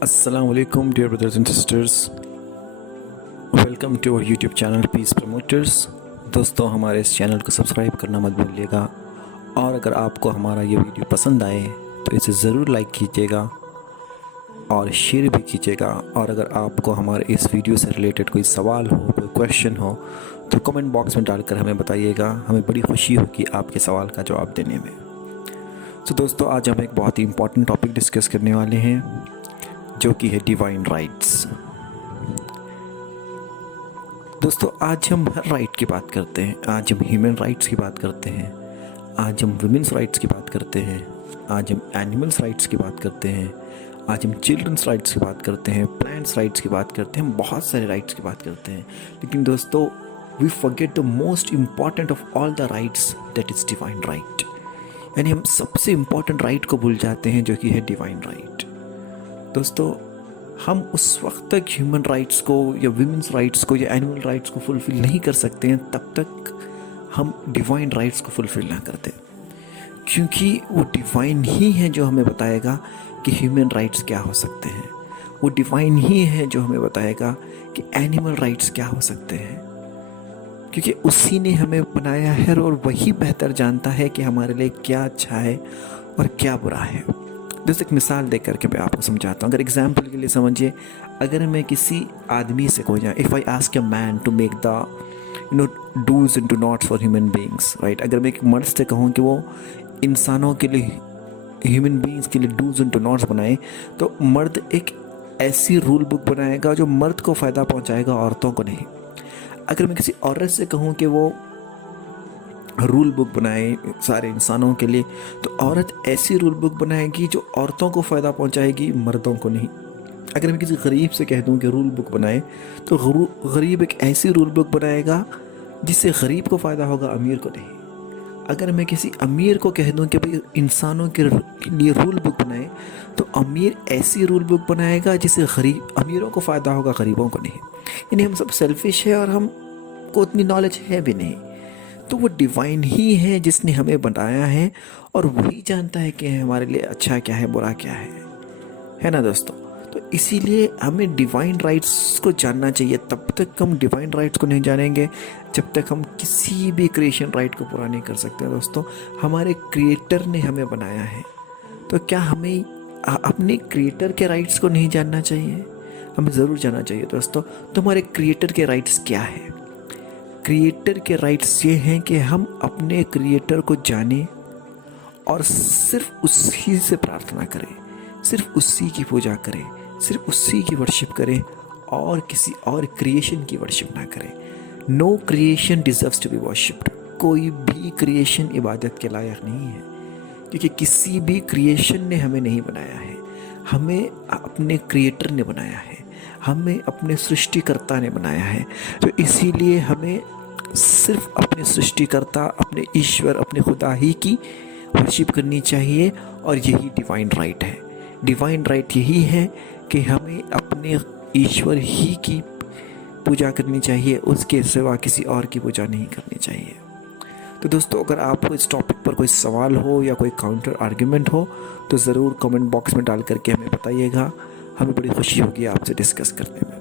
Assalamualaikum dear brothers and sisters, welcome to our YouTube channel peace promoters. दोस्तों, हमारे इस channel को subscribe करना मत भूलिएगा और अगर आपको हमारा ये वीडियो पसंद आए तो इसे ज़रूर लाइक कीजिएगा और शेयर भी कीजिएगा। और अगर आपको हमारे इस वीडियो से रिलेटेड कोई सवाल हो, कोई क्वेश्चन हो तो कमेंट बॉक्स में डालकर हमें बताइएगा। हमें बड़ी खुशी होगी आपके सवाल का जवाब देने में। तो दोस्तों, आज हम एक बहुत ही इम्पॉर्टेंट टॉपिक डिस्कस करने वाले हैं जो कि है डिवाइन राइट्स। दोस्तों, आज हम हर राइट की बात करते हैं। आज हम ह्यूमन राइट्स की बात करते हैं, आज हम वुमेन्स राइट्स की बात करते हैं, आज हम एनिमल्स राइट्स की बात करते हैं, आज हम चिल्ड्रंस राइट्स की बात करते हैं, प्लांट्स राइट्स की बात करते हैं, हम बहुत सारे राइट्स की बात करते हैं। लेकिन दोस्तों, we forget the most important of all the rights, that is divine right. यानी हम सबसे इम्पॉर्टेंट राइट को भूल जाते हैं जो कि है डिवाइन राइट। दोस्तों, हम उस वक्त तक ह्यूमन राइट्स को या वुमेन्स राइट्स को या एनिमल राइट्स को फुलफ़िल नहीं कर सकते हैं तब तक हम डिवाइन राइट्स को फुलफ़िल ना करते, क्योंकि वो डिवाइन ही है जो हमें बताएगा कि ह्यूमन राइट्स क्या हो सकते हैं। वो डिवाइन ही है जो हमें बताएगा कि एनिमल राइट्स क्या हो सकते हैं, क्योंकि उसी ने हमें बनाया है और वही बेहतर जानता है कि हमारे लिए क्या अच्छा है और क्या बुरा है। दोस्तों, एक मिसाल देख करके मैं आपको समझाता हूँ। अगर एग्जाम्पल के लिए समझिए, अगर मैं किसी आदमी से कहूँ, if I ask a man to make the dos and don'ts for human beings, right. अगर मैं एक मर्द से कहूँ कि वो इंसानों के लिए, ह्यूमन बींग्स के लिए डूज एंड डू नॉट्स बनाए, तो मर्द एक ऐसी रूल बुक बनाएगा जो मर्द को फ़ायदा पहुँचाएगा, औरतों को नहीं। अगर मैं किसी औरत से कहूँ कि वो रूल बुक बनाए सारे इंसानों के लिए, तो औरत ऐसी रूल बुक बनाएगी जो औरतों को फ़ायदा पहुंचाएगी, मर्दों को नहीं। अगर मैं किसी गरीब से कह दूं कि रूल बुक बनाए, तो गरीब एक ऐसी रूल बुक बनाएगा जिससे गरीब को फ़ायदा होगा, अमीर को नहीं। अगर मैं किसी अमीर को कह दूं कि भाई इंसानों के लिए रूल बुक बनाए, तो अमीर ऐसी रूल बुक बनाएगा जिससे अमीरों को फ़ायदा होगा, गरीबों को नहीं। यानी हम सब सेल्फिश है और हमको उतनी नॉलेज है भी नहीं। तो वो डिवाइन ही है जिसने हमें बनाया है और वही जानता है कि हमारे लिए अच्छा क्या है, बुरा क्या है ना दोस्तों। तो इसीलिए हमें डिवाइन राइट्स को जानना चाहिए। तब तक हम डिवाइन राइट्स को नहीं जानेंगे जब तक हम किसी भी क्रिएशन राइट को पूरा नहीं कर सकते। दोस्तों, हमारे क्रिएटर ने हमें बनाया है, तो क्या हमें अपने क्रिएटर के राइट्स को नहीं जानना चाहिए? हमें ज़रूर जानना चाहिए दोस्तों। तो हमारे क्रिएटर के राइट्स क्या है? क्रिएटर के राइट्स ये हैं कि हम अपने क्रिएटर को जानें और सिर्फ उसी से प्रार्थना करें, सिर्फ उसी की पूजा करें, सिर्फ उसी की वर्शिप करें और किसी और क्रिएशन की वर्शिप ना करें। No creation deserves to be worshipped. कोई भी क्रिएशन इबादत के लायक नहीं है, क्योंकि किसी भी क्रिएशन ने हमें नहीं बनाया है, हमें अपने क्रिएटर ने बनाया है, हमें अपने सृष्टिकर्ता ने बनाया है। तो इसीलिए हमें सिर्फ अपने सृष्टिकर्ता, अपने ईश्वर, अपने खुदा ही की वर्शिप करनी चाहिए और यही डिवाइन राइट है। डिवाइन राइट यही है कि हमें अपने ईश्वर ही की पूजा करनी चाहिए, उसके सिवा किसी और की पूजा नहीं करनी चाहिए। तो दोस्तों, अगर आपको इस टॉपिक पर कोई सवाल हो या कोई काउंटर आर्ग्यूमेंट हो तो ज़रूर कमेंट बॉक्स में डाल करके हमें बताइएगा। हमें बड़ी खुशी होगी आपसे डिस्कस करने में।